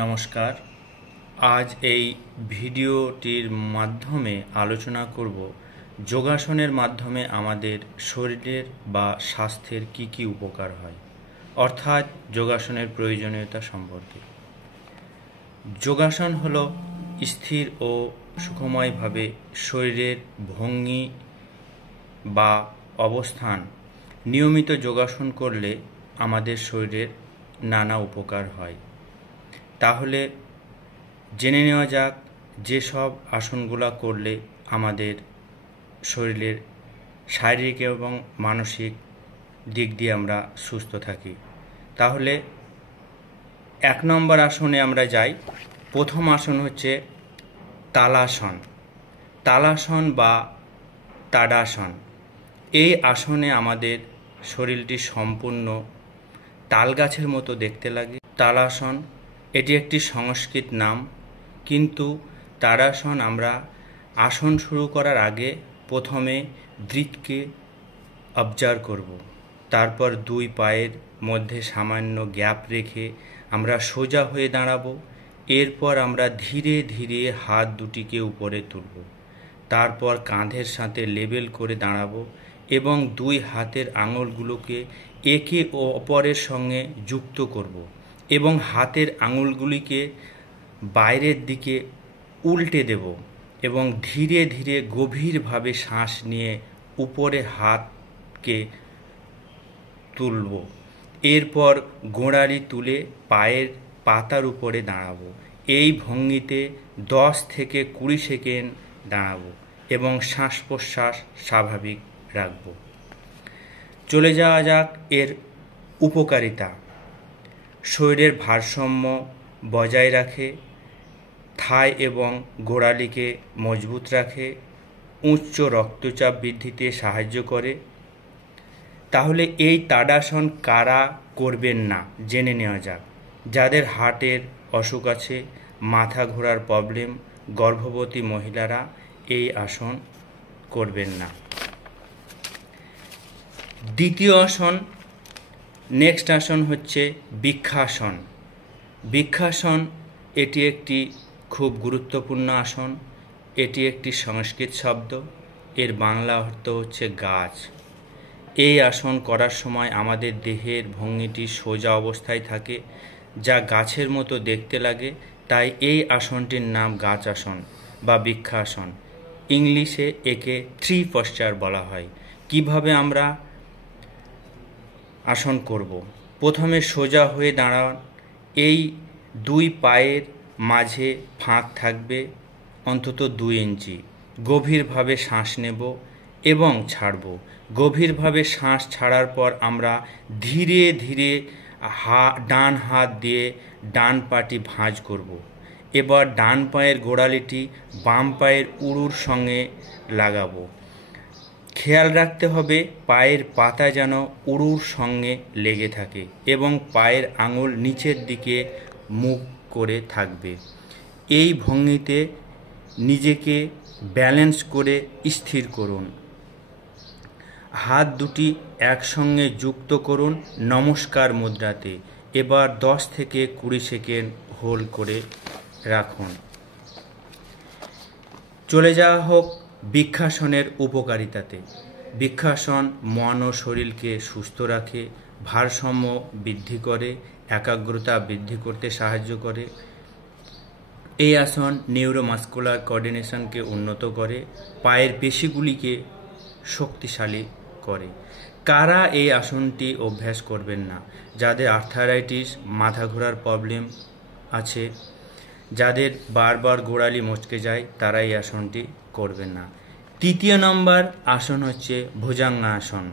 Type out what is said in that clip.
নমস্কার। আজ এই ভিডিওটির মাধ্যমে আলোচনা করব যোগাসনের মাধ্যমে আমাদের শরীরের বা স্বাস্থ্যের কি কি উপকার হয়, অর্থাৎ যোগাসনের প্রয়োজনীয়তা সম্পর্কে। যোগাসন হলো স্থির ও সুখময়ভাবে শরীরের ভঙ্গি বা অবস্থান। নিয়মিত যোগাসন করলে আমাদের শরীরের নানা উপকার হয়। তাহলে জেনে নেওয়া যাক যেসব আসনগুলো করলে আমাদের শরীরের শারীরিক এবং মানসিক দিক দিয়ে আমরা সুস্থ থাকি। তাহলে 1 নম্বর আসনে আমরা যাই। প্রথম আসন হচ্ছে তালাসন। তালাসন বা তাড়াসন। এই আসনে আমাদের শরীরটি সম্পূর্ণ তাল গাছের মতো দেখতে লাগে। তালাসন এটি একটি সংস্কৃত নাম, কিন্তু তাড়াসন আমরা আসন শুরু করার আগে প্রথমে বৃথকে অবজার্ভ করব। তারপর 2 পায়ের মধ্যে সামান্য গ্যাপ রেখে আমরা সোজা হয়ে দাঁড়াবো। এরপর আমরা ধীরে ধীরে হাত দুটিকে উপরে তুলব। তারপর কাঁধের সাথে লেবেল করে দাঁড়াবো এবং 2 হাতের আঙুলগুলোকে একে অপরের সঙ্গে যুক্ত করব এবং হাতের আঙুলগুলিকে বাইরের দিকে উল্টে দেব এবং ধীরে ধীরে গভীরভাবে শ্বাস নিয়ে উপরে হাতকে তুলব। এরপর গোড়ালি তুলে পায়ের পাতার উপরে দাঁড়াবো। এই ভঙ্গিতে 10 থেকে 20 সেকেন্ড দাঁড়াবো এবং শ্বাস প্রশ্বাস স্বাভাবিক রাখব। চলে যাওয়া যাক এর উপকারিতা। শরীরের ভারসাম্য বজায় রাখে, থাই এবং গোড়ালিকে মজবুত রাখে, উচ্চ রক্তচাপ বৃদ্ধিতে সাহায্য করে। তাহলে এই তাড়াসন কারা করবেন না জেনে নেওয়া যাক। যাদের হার্টের অসুখ আছে, মাথা ঘোরার প্রবলেম, গর্ভবতী মহিলারা এই আসন করবেন না। দ্বিতীয় আসন, নেক্সট আসন হচ্ছে বৃক্ষাসন। বৃক্ষাসন এটি একটি খুব গুরুত্বপূর্ণ আসন। এটি একটি সংস্কৃত শব্দ, এর বাংলা অর্থ হচ্ছে গাছ। এই আসন করার সময় আমাদের দেহের ভঙ্গিটি সোজা অবস্থায় থাকে, যা গাছের মতো দেখতে লাগে। তাই এই আসনটির নাম গাছ আসন বা বৃক্ষাসন। ইংলিশে একে ট্রি পশ্চার বলা হয়। কিভাবে আমরা আসন করব? প্রথমে সোজা হয়ে দাঁড়ান। এই 2 পায়ের মাঝে ফাঁক থাকবে অন্তত 2 ইঞ্চি। গভীরভাবে শ্বাস নেব এবং ছাড়ব। গভীরভাবে শ্বাস ছাড়ার পর আমরা ধীরে ধীরে ডান হাত দিয়ে ডান পাটি ভাঁজ করব। এবার ডান পায়ের গোড়ালিটি বাম পায়ের উড়ুর সঙ্গে লাগাবো। খেয়াল রাখতে হবে পায়ের পাতা যেন উড়ুর সঙ্গে লেগে থাকে এবং পায়ের আঙুল নিচের দিকে মুখ করে থাকবে। এই ভঙ্গিতে নিজেকে ব্যালেন্স করে স্থির করুন। হাত দুটি একসঙ্গে যুক্ত করুন নমস্কার মুদ্রাতে। এবার 10 থেকে 20 সেকেন্ড হোল্ড করে রাখুন। চলে যাওয়া হোক বৃক্ষাসনের উপকারিতাতে। বৃক্ষাসন মন ও শরীরকে সুস্থ রাখে, ভারসাম্য বৃদ্ধি করে, একাগ্রতা বৃদ্ধি করতে সাহায্য করে। এই আসন নিউরোমাস্কুলার কোঅর্ডিনেশনকে উন্নত করে, পায়ের পেশিগুলিকে শক্তিশালী করে। কারা এই আসনটি অভ্যাস করবেন না? যাদের আর্থারাইটিস, মাথা ঘোরার প্রবলেম আছে, যাদের বারবার গোড়ালি মচকে যায়, তারা এই আসনটি করবেন না। তৃতীয় নম্বর আসন হচ্ছে ভুজাঙ্গাসন।